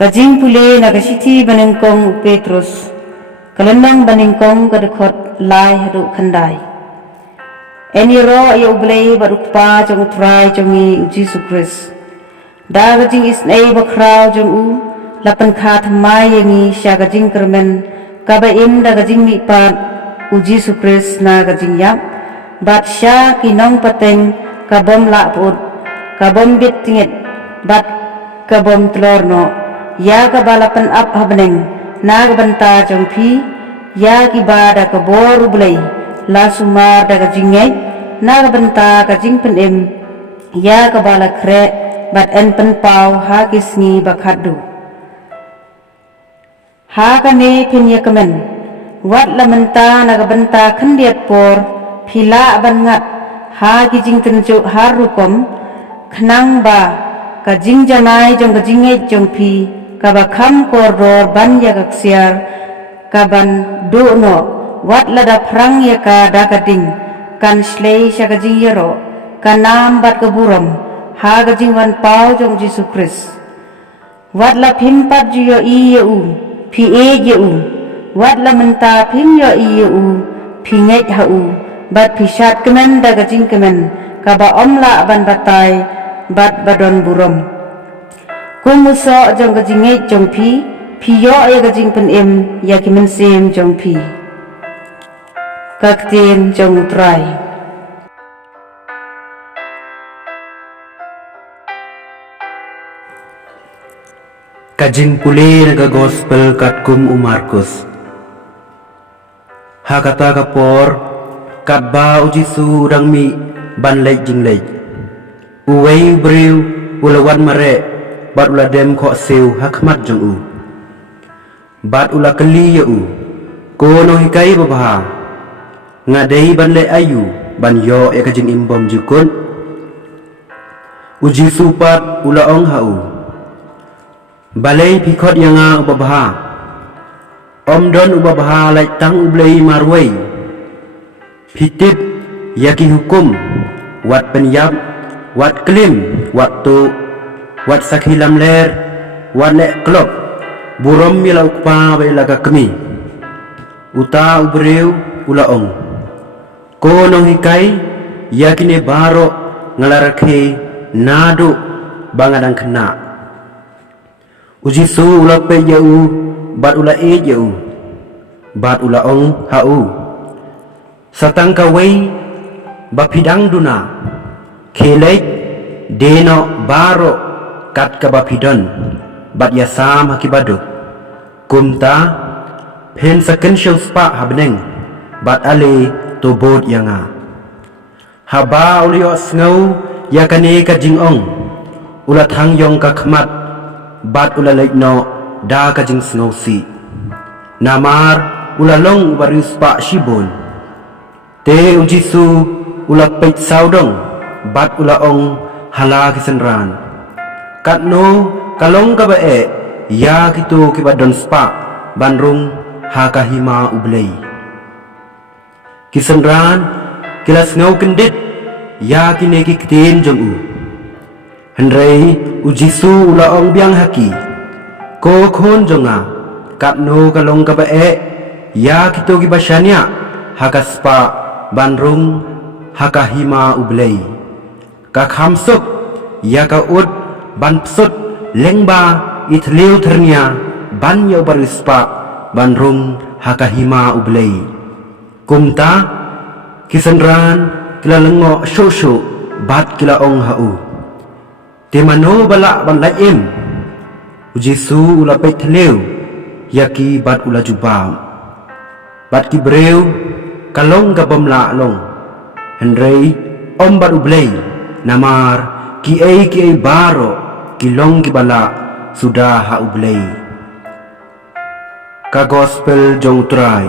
Kajing pule na kasiti banengkong Petrus, kalenang banengkong kadekot lai haduk kandai. Eni ro ya ublei barukpa jong utrai jongi Yesus Kristus. Da kajing isnei bakrau jong u lapan kha thamai yangi sya kajing kermen kabain da kajing mipat Yesus Kristus na kajing yap bat sya kinong pateng kabom la put kabom bit tingit bat kabom telorno ya ka balapan ap habneng nag banta jong phi ya ki ba da ka bor ublei la sumar da ka jingai nag banta ka jing pen em ya ka bala kre bat en pen pau ha kisni bakhadu ha ka ne pen ya kamen wat la menta nag banta khandiat por phila ban ngat ha ki jing tenju harukom khnang ba ka jing janai jong ka jingai jong phi kabakam koridor ban ya kaksiar kaban duno wat lada prang ya ka dakading kan slei sya kajing yero kanam bat keburam ha kajing wan pau jong Yesus Kristus wat la pimpat ju yo i u pi e je u wat la menta pim yo i u pi ngai ha u bat pisat kemen da kajing kemen kaba omla ban batai bat badon buram kumuso jong kajing ngai jong pi yo ya kajing pen em ya ki men sem jong pi kaktin jong utrai kajing pule naga gospel kat kum Markus ha kata kapor kat ba ujisu udang mi ban lej jing lej uwei briu ulawan mare bat ula dem kho seu hakmat jong u bat ula keli ya u kono hikai babha ngadei ban le ayu ban yo ya kajing imbom jukun uji supat ula ong ha u balai pikot yanga babha om don babha lai tang ublei marwei pitip yaki hukum wat penyap wat klim waktu wat sakhilam ler wat lek klop burom mila ukpa bailaga kemi uta ubreu ulaong kono hikai yakine baro ngalarake nadu bangadang kena ujisu ula pe yau bat ula e yau bat ulaong hau satang kawai bapidang duna kelek deno baro kat kabapidon bat yasam hakibadu kumta pen saken show spa habneng bat ale to bot yanga haba ulio sngau yakane ka jingong ula thang yong ka khmat bat ula leino da ka jing sngau si namar ula long baru spa shibon te ujisu ula peit saudong bat ula ong hala kisenran katno kalong kabae ya gitu kibadon spa bandrung hakahima ublei kisenran kilas ngau kendit ya kine kiktin jong u hendrei ujisu ulaong biang haki ko khon jonga katno kalong kabae ya gitu kibashania hakaspa bandrung hakahima ublei kakhamsuk ya ka ud ban psut lengba itliu ternia ban yo barispa banrung hakahima ublei kumta kisenran kila lengo shosho bat kila ong hau temano bala ban laim ujisu ula peit tliu yaki bat ula jubam bat kibreu kalong gabam la long hendrei om bat ublei namar ki baro kilong kibala sudah ha ublei ka gospel jong trai